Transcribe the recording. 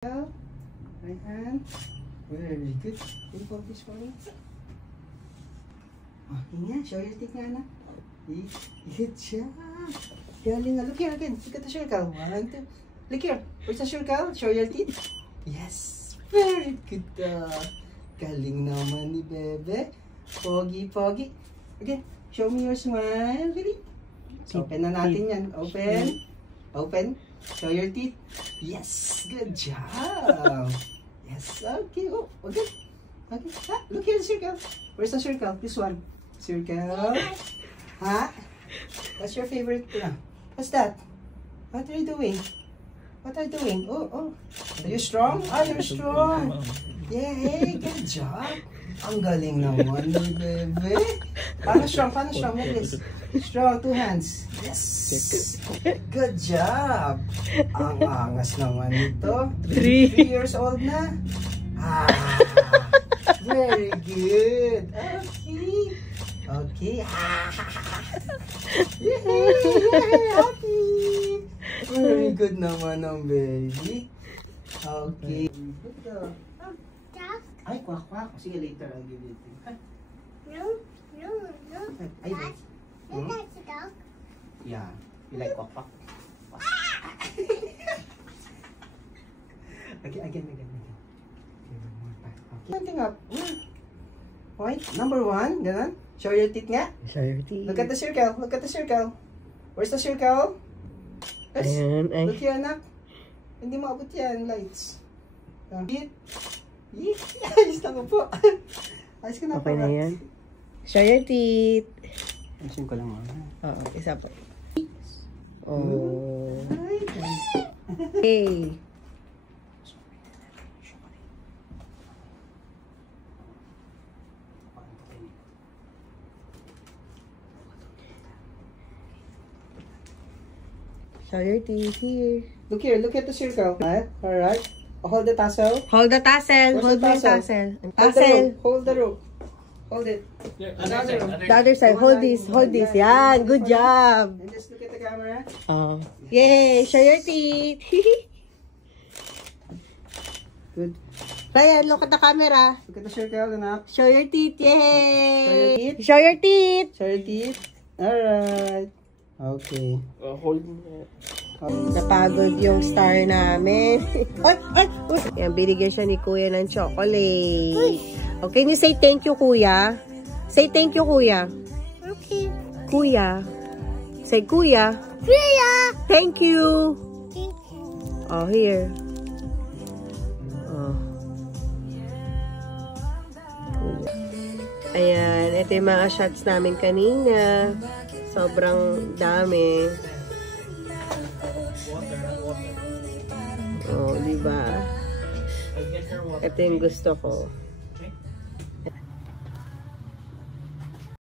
Right hand. Very good. Can you focus for me? Okay nga. Show your teeth nga, anak. Good job. Galing nga. Look here again. Look at the circle. 1, 2. Look here. Where's the circle? Show your teeth. Yes. Very good. Galing naman ni Bebe. Pogi, pogi. Again. Show me your smile. Ready? Open na natin yan. Open. Open. Show your teeth. Yes. Good job. Yes. Okay. Oh, okay. Okay. Ah, look here, the circle. Where's the circle? This one. Circle. Huh? What's your favorite? What's that? What are you doing? What are you doing? Oh, oh. Are you strong? Ah, you're strong. Yay. Good job. Ang galing naman ni Bebe. Paano strong? Paano strong? Like this. Strong. 2 hands. Yes. Good job. Ang angas naman nito. 3 years old na. Ah. Very good. Okay. Okay. Yay! Happy. Very good naman ang baby. Okay. Ay, kwak, kwak. Sige, later I'll give it to you. No, no, no. Ay, That's, that's a dog. yeah. You like kwak, kwak? Again. Okay, one more time. Okay. One thing up. Point. Number 1. Ganun. Show your teeth nga. Show your teeth. Look at the circle. Look at the circle. Where's the circle? Yes. Ayan, ay. Look here, anak. Hindi maabot yan, lights. Teeth. Ayos na ko po. Ayos ka na po. Okay na yan. Show your teeth. Ayusin ko lang mo. Oo, isa pa. Oh. Hey. Show your teeth here. Look here, look at the circle. Alright. Hold the tassel. Hold the tassel. Where's Hold the the tassel? tassel. Hold the Tassel. rope. Hold the rope. Hold it. The other side. Hold this. Hold this. Yan. Good job. And just look at the camera. Oh. Yay. Show your teeth. Good. Ryan, look at the camera. Look at the circle, anak. Show your teeth. Yay. Show your teeth. Show your teeth. Show your teeth. Alright. Okay. Hold. Napagod yung star namin. Ay! Yan, binigyan siya ni Kuya ng chocolate. Oh, can you say thank you, Kuya? Say thank you, Kuya. Okay. Kuya. Say Kuya. Kuya. Thank you. Thank you. Oh, here. Oh. Ayan, ito yung mga shots namin kanina. Sobrang dami. Oh, diba? Ito yung gusto ko.